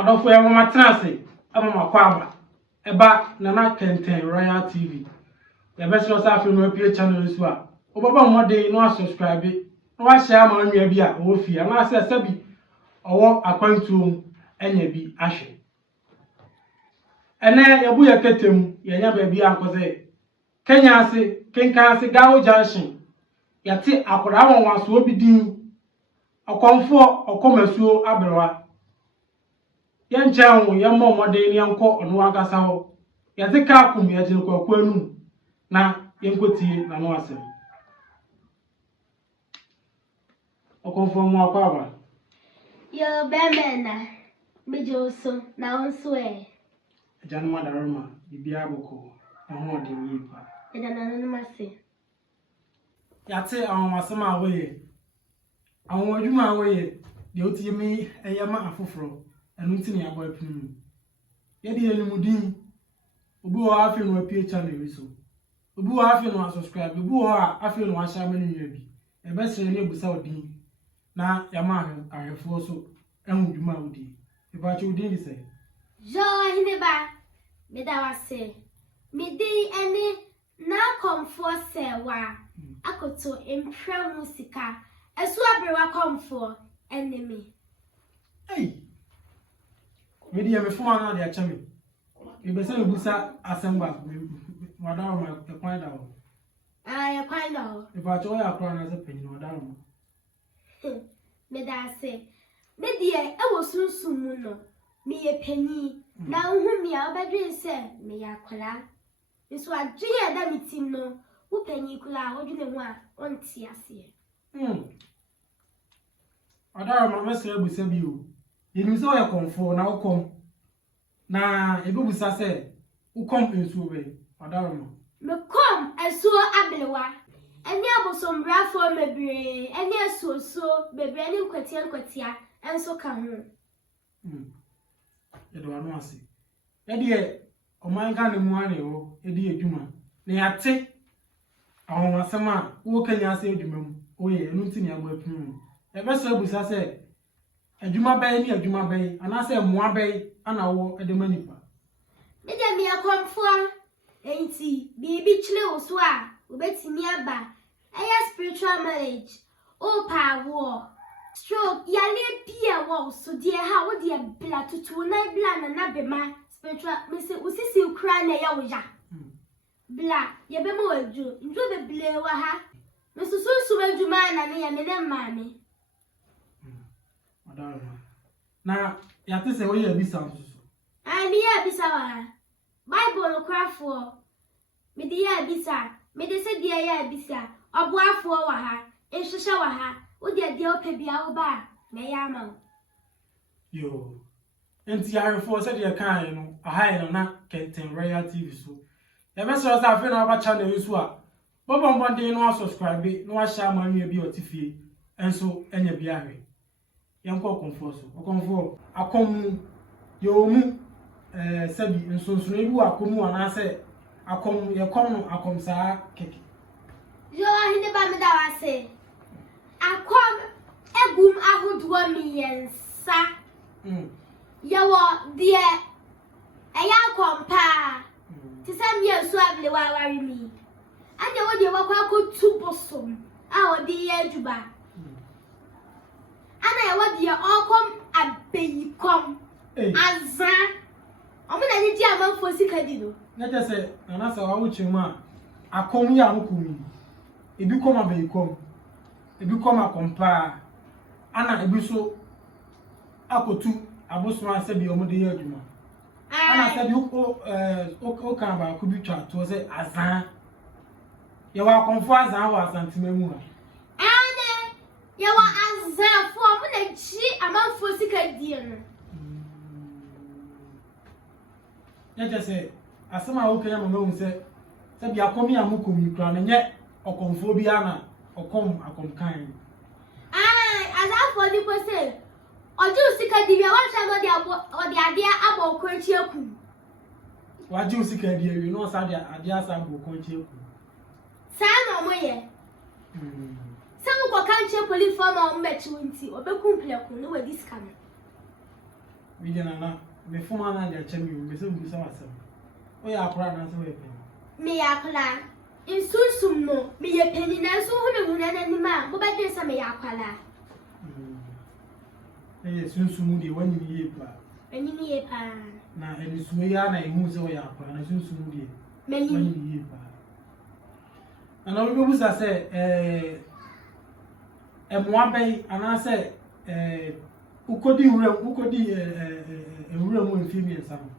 adofo ya mama tenase amama kwaba eba nana kenten Royal TV ya best no safi no apie channel so a obaba mmode no subscribe no wa share ma nwa bi a wo fi ana se sabi owo akwantu enya bi ahwe ene yabu ya ketem ya nya ba bi ankoze Kenya ase kenka ase gawo junction yate akora wonwa so obi din Komfour okomasuo Abrewa yenchen ye mmode ni enko ono agasa ho yate ka akum ye jere kwakwa anu na yenkotie na no asem Komfour mu akwaba yo bemena mejoso na onso janu madaroma bibia boko eho ode yipa edana no mase yate awon asem a woye awon adwuma a woye de otiyemi eyama afoforo enu ntini abo apinu ye de enumudin obi wo afi no apie channel so obi wo afi no subscribe obi wo afi no ahya mani nwa bi e be sere ne busa odin na yama ahefo so ehu dwuma odi e ba che odin se jo hineba medawase medi ene na Komfour Serwaa akoto empra musika Asuo Abrewa Komfour enemy hey medi ya mefo ana de acha me e be se me busa asamba wadawo ma e kwan dawo ya kwan dawo e ba che o ya kwan na se panyin wadawo ma medase medi e wo sunsun mu no me ye panyi na hu mi a obedwen se me ya kwala nso adwe da mitim no wo panyi kula odwene ho a onti ase wadawo ma mesere busa bi o yeni so ya Komfour na ukom na ebe busa se ukom ensuo be wadawo ma me kom Asuo Abrewa eni abosombrafo mebre eni asuoso bebre eni nkwatia enso ka ho edo anu ase ede oman ga ne mu ane o ede edwuma na yate awon asema wo Kenya ase edwuma mu oye enu ntini abo apinu e be so busa se edwuma bayi ni edwuma bayi ana se moa bayi ana wo ede manipa media mi Komfour enti bibi chile wo so a obetimi aba eya spiritual marriage o power stroke yale pia wo so die ha wo die bla tutu na bla na bema spiritual me se usisi ukra na ya wo ja bla ye be mo aju njo be ble wa ha me so so adwuma na me ya me ne mame na yate se wo ye bisa nso me ya bisa wa Bible crafo me de ya bisa me de se dia ya bisa oboafo wa ha ehwehwe wa ha wo de dia opa bia wo ba me ya ma yo enti arefo se de kan no aha no na kenten Royal TV so e be so sa fe na ba channel so a bobombonde no subscribe no ahya manwe bi otifie enso enya bi ahwe yenko Komfour so Komfour akom yo mu sabi enso so ebi wa akomu ana se akom ye kom no akom saa keke yo ahine ba me da wase akom egum ahodo mi yensa yawo de eya kompa ti sam ye Asuo Abrewa wari mi ande wo de wakwa ko tubosom a wo de ye aduba ana ye wo de okom abeyikom azan omuna ni di amanfo sika di no na je se ana sa wa wuche mu a akom ya akomi ebi kom abeyikom ebi kom akompa ana ebi so akotu abosoma se bi omode ye adwuma ana se bi o kan ba ku bi twa to se azan ye wa Komfour azan wa asantimemu a ane ye wa azan fo omuna ji amanfo sika di no ya se asema wo Kenya mama se bi akomi amukomi kra na nye Komfour bi ana okom akomkan azafo ni ko se oju sika di bia wa hwa no de abo ode ade abo kwanchi aku waju sika di ewi no sa de ade asa abo kwanchi aku sa no mo ye se mo ko kanche police form o mbechi nti obekum pleku no we discount We didn't before man and their me so we saw some. We are proud as well. Me akola. In sunsum no, me ye penny na so ho me huna na ma, mo ba dwen sa me akola. Soon, the one year. When you need a Now, and it's way on a who's away up, and I soon many year. And I was I said, one bay, and I said, who could a room with female son.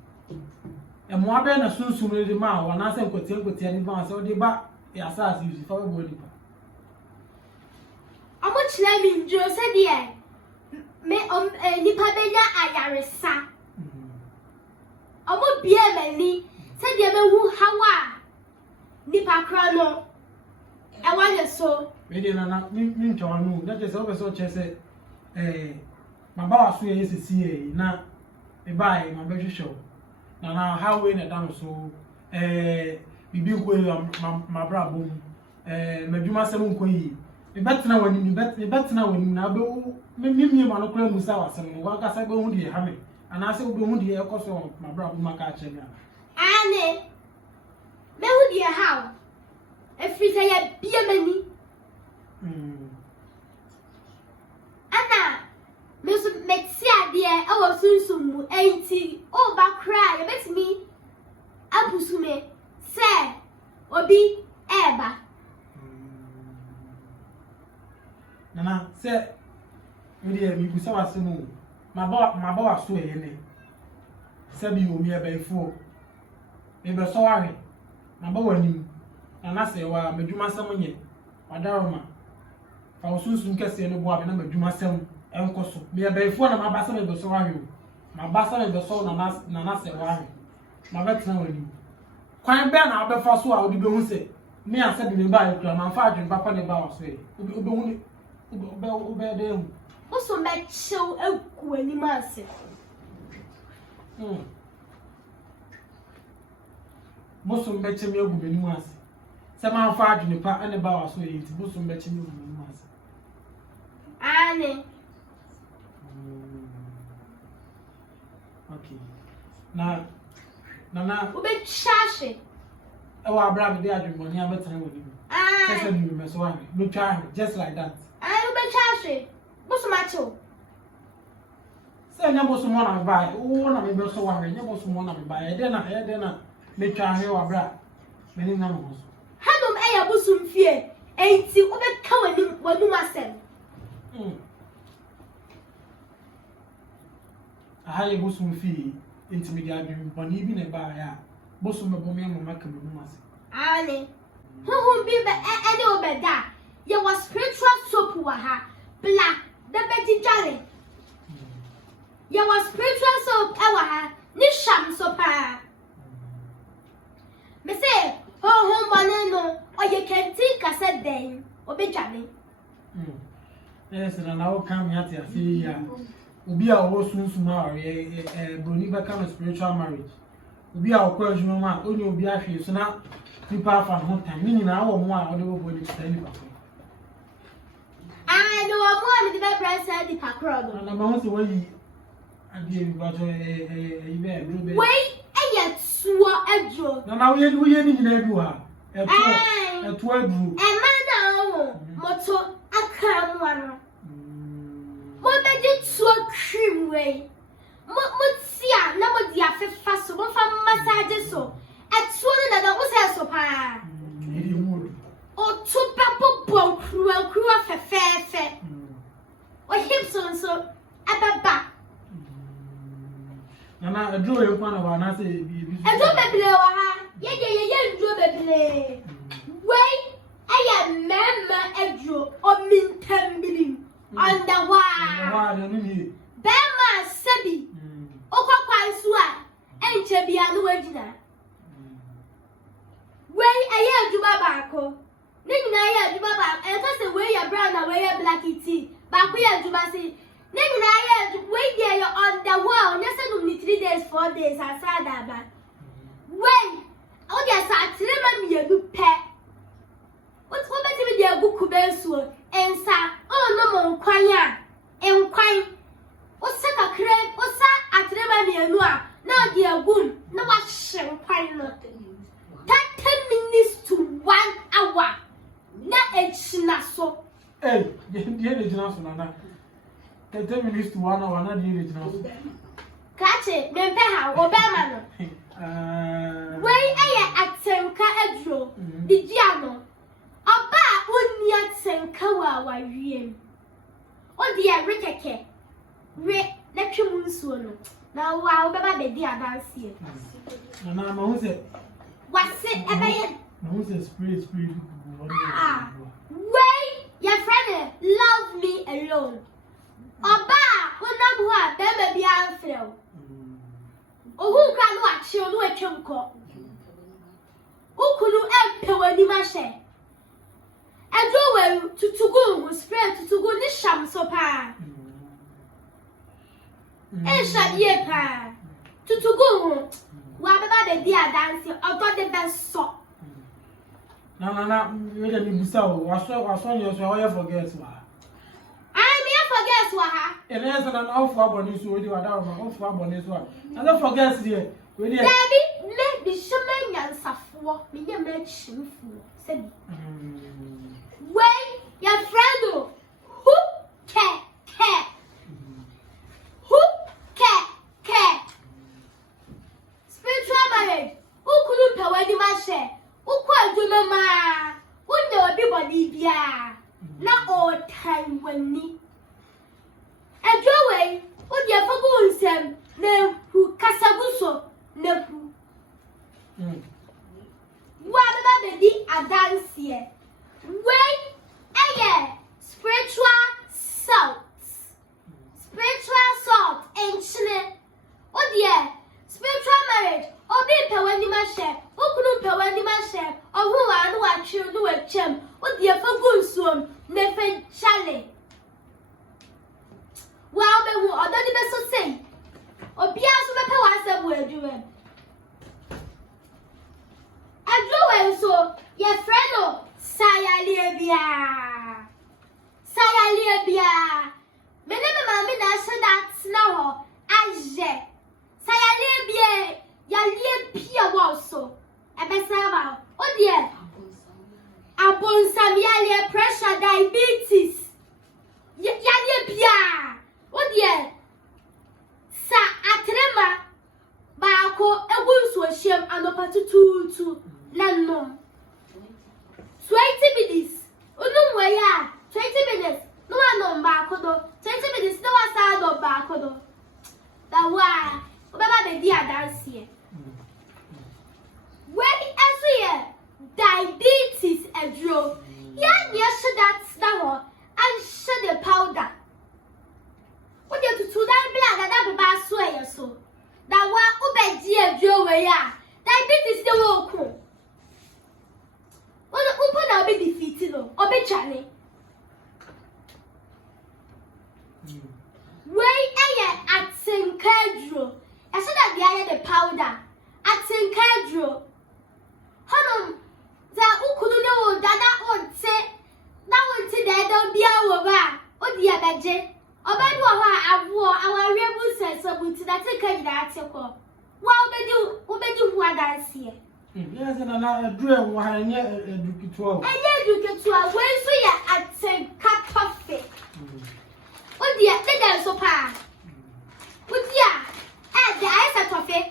And one bay, and soon read the mouth, and I said, could tell with the advance, so they back the assassin if I would. How much lemon Joe said, yeah. Me nipa benya ayaresa. Omo bia mani said ye mehu hawa nipa kra no e wane so. We dey na me ntwanu that is always so chese my ba so ye sisi na e bai ma be hwehwe na how we na dan so bibi ko ma bra bom madwuma sem nko yi me betena wani na be me ma no kra musa wasem no wa kasa be hu de ha me ana se be hu de e koso ma bra bom aka che me Ane me hu de how efri say ya bia mani ana me so meti ade e wo sunsum mu enti o ba kra ye betimi abusume se obi eba Nana say we dey mi busa wasem ma ba waso e ne se bi o mi e ba ifo me be so ware ma ba wani Nana say wa madwuma sem nye wadaroma fa osunsun kese no bo abi na madwuma sem enkoso me e ba ifo na ma ba se me be so ware o ma ba se me be so Nana say ware ma ba tena wani kwan be na abefa so a odi be hu se me ase bi me ba e kura ma fa adwen papa ne ba waso e obi hu ni obe dem Oso me chill eku anim ase. Boso me chemi egu anim ase. Se ma fa adwene pa ane ba waso e nti boso me chemi egu anim ase. Ane. Okay. Na Ube chashe. e wa abra me de adwene moni abetana wani. Say me me so ane. Me twa just like that. Ube chashe. Boso ma chill. Say nya boso mo na me ba. O na me be so wa nya boso mo na me ba. E de na me twa he wa abra. Me ni na mo so. Hanom eya boso mfie. Enti ube ka wani masem. Aha ye boso mfie enti me di adwene boni bi na ba ya. Boso me bo me mama ka me mase. Ane. Huhum bi be ene obeda. Ye was spiritual soap wa ha. Bla the beti jale. Ye was spiritual soap e wa ha. Ni sham so pa. Me say ho bone no o ye kenti kase den obejale. Yes, na o kan mi ati afi ya. Obi a wo sunsun na ore broni be kan spiritual marriage. Obi a okwa adwuma ma onye obi ahwe so na nipa afa ho tan. Ni na wo mo a ode bo bodi tani pa. I know a boy with the brand said the pacro. Na ma ho se wayi ade bi ba to ibe bro be. Wait, aya suo adro. Na we ni nyina du ha. Eto adru. E ma na wo moto aka mu ano. Mo be di suo cream we. Mo tia na mo di afefa so mo fa massage so. Eto na da wo se so pa. Ni mu. O tu papo bo kruwa fefefe. O hips on so ababa. Na adru ye kwa na wa na se bi. Adru bebele wa ha. Ye adru bebele. Wait, I am mama adru o mintambilim. Underwa. Bema sebi. Okwa so a enche bia no wagina. Wei aye aduma baako. Ne nyina aye aduma baako. E ka se wei ya brown na wei ya black tea. Baako ya aduma se. Ne nyina aye wei dey you on the wall. Ne se no ni 3 days 4 days asada ba. Wei o dey sa tire ma mi edu pe. What beti mi dey agu kubensuo. Ensa o no mo nkwan a. Enkwan. O se kakre, o sa atre 10 minutes to 1 hour, not the original. Catch it, men peha, Obama. Wait, at Senka Edro, the Giano. Oba, only at Senkawa, why you? Oh, dear, Rickake. Let you move soon. Now, wow, Baba, the dear dance here. And I'm also. What's it, Ebayan? Who's a spirit? Ah, wait, your friend, love me alone. Oba, Unabua, Baba be Alfred. Oh, who can watch you? No, a chunko. Who could you help when you must say? And go to go, who spread to go this sham so pa. And shall ye pa to go. What about the dear dancing? I got the best song. No, you didn't so. I saw you, so I forget. I may forget what. And there's an awful bonus with you. I don't know how bonus one. I don't forget here. Daddy, let the shaman and suffer me a mention said. Wait, your friend, who care? Who care? Spiritual marriage, who couldn't pay when you must share? Who quite do mamma? Who know everybody be? Not all time when me. And Joey, what you have for going, no, who Casabuso, no. What about the dance here? Wait, spiritual salt, and chine. Oh dear, spiritual marriage. Oh, be per when you must share. Oh, couldn't per when you must share. Oh, who I know I chill do a chum. Oh dear, for good swim, never challenge. Well, they will order the best say. Oh, Pias will pay once a word doing. I do so, your friend, Saya Libia. Menema mammy, I said that snow, as yet. Saya Libia, your Pia was so. A Bessava, oh dear. Upon some yearly pressure, diabetes. Yalibia, oh dear. Sa Atrema, Bako, a wounds was shame and a patu to Lano. 20 minutes. Oh, no, way, 20 minutes. No one on Bacodo. 20 minutes, no one side of Bacodo. That why, about the dear dance here. When every diabetes and draw, yes, that snow and shed the powder. What you to that black and that bass swear so. That one obey dear Joe, diabetes the walk. Well, open I'll be defeated, or be Charlie. Wait, at St. Cadro. I said that the the powder at St. Cadro. Honum, that Ukunu know that won't say that won't say that don't be our oh dear Badge. Or by our our rebel sense of that take that circle. What do what I see? Yes, and I drew one year a duke 12. And then you get to a way so you're at St. Cat Coffee. Oh dear, then so pa. Oh dear, and the ice at coffee.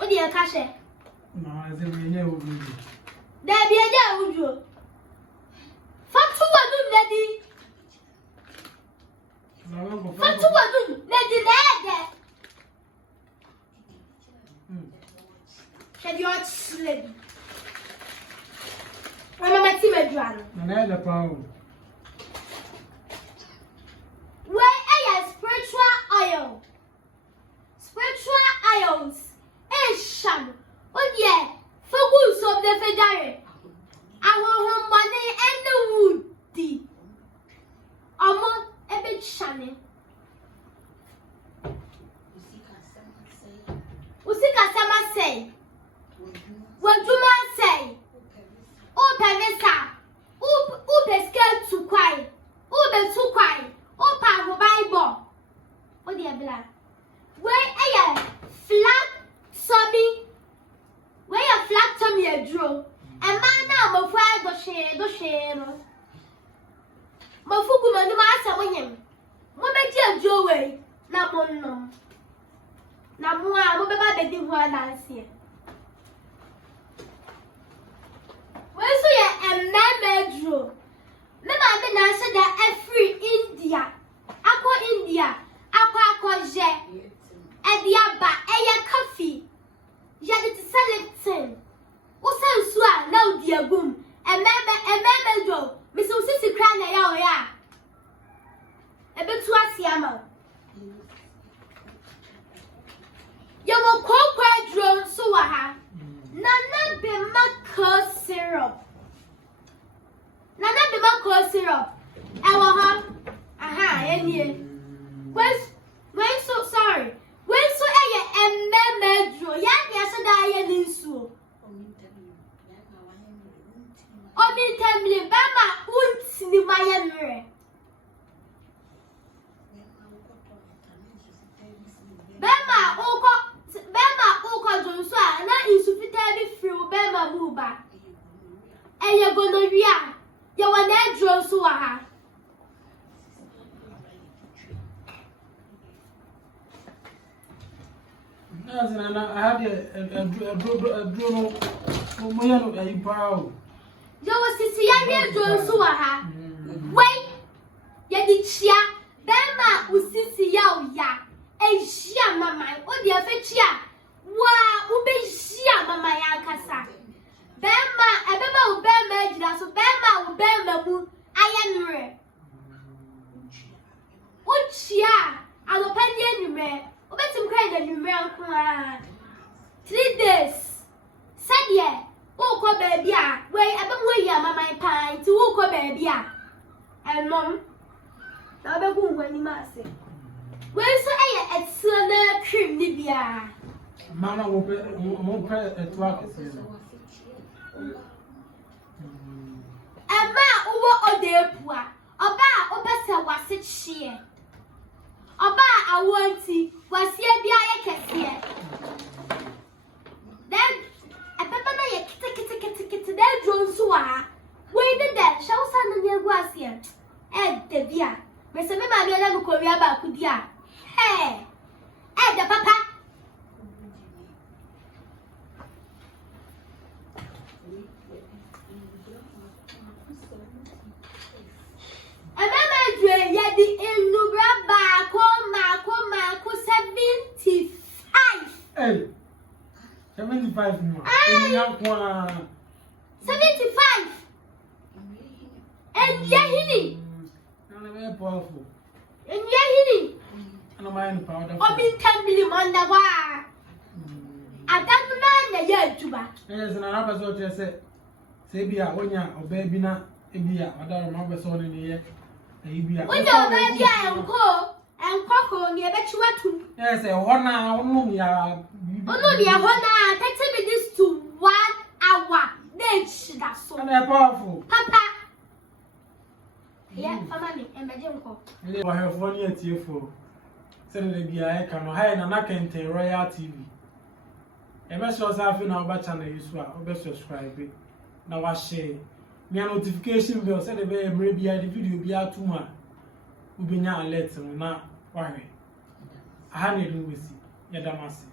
Oh dear, Cashe. No, I said, we never will. There be a day with you. Fatu wadun, lady. Fatu wadun, lady, there. Have you all slept? Remember, Timmy, and I had a pound. Where are spiritual oil? Spiritual oils. Sham. Oh, yeah. Focus of the Federal. Our home money and the woody. Among a bit shanny. Usika Sama say. What do I say? Oh, Pavessa. Oh, Pesca she no. Mafuku manu ma asa wohim. Mo be di ajo we na mo nnom. Na mo a mo be ba be di ho adanse. We so ye ememedro. Me ma be na se da every India. India. Akwa je. Ediaba eye coffee. Ya de selecting. Wo sensu a na odi agum. Ememedro. Me so sisi kra na ya o ya. Ebetu asiama. Yo mo kokwa dro so wa ha. Nana be maca syrup. Nana be maca syrup. Ewa ha. Aha, enie. When so sorry. When so eye ememedro. Ya dia so da ye ninsuo. Omi temle bama untini mayemre. Bema uko jonso a na insufita bi free bema buba. Eye gonorrhea. Ye wana edro so wa ha. I had a drone. Moyano, a bow. Yo was sisi ya edro so wa ha. Wait. Ye di chia. Bema usisi ya o ya. Ejia mama, o dia fechia. Wa, ube jia mama ya nkasa. Bema, ebema ubema ejira so bema ubema mu ayenre. Uchia, anopandi enumre. Obetim kra na numre anko 3 days. Sadie, wo ko baby a, we ebem we ya mama pa, nti wo ko baby a. Mom. Na obegu wani ma se. When so I a cream Libya. Mama will pay at work. A man over the poor. About Obessa was it sheer. About I want to was here be I can then a pepper kitty then drone swa. Where did that shall stand on your glass here? Ed the beer. Miss Mamma Korea Bakudia. Hey, the papa. Yadi in Nubraba, Koma, 75. Hey, 75 more. 75. And Yahini. Very powerful. And Yahini. And I'm in powder. Obi tambili manda wa. Adatu na ye juba. Yes, and I was just say be a onya or baby na ebia other mama so ni ye. Ebia. Onya baby and koko ni ebechiwa tu. Yes, a hona onu ya. Onu dia hona 30 minutes to 1 hour. Then she that so. And they're powerful. Papa. Yeah, family, imagine ko. I have 1 year for. Send be I can hide and I can tell Royal TV. A best yourself in our channel you swear, or subscribe it. Now I share. Me a notification bell said the way maybe the video be out too much. We be now alert and not worry. I had it with you. Yadamasi.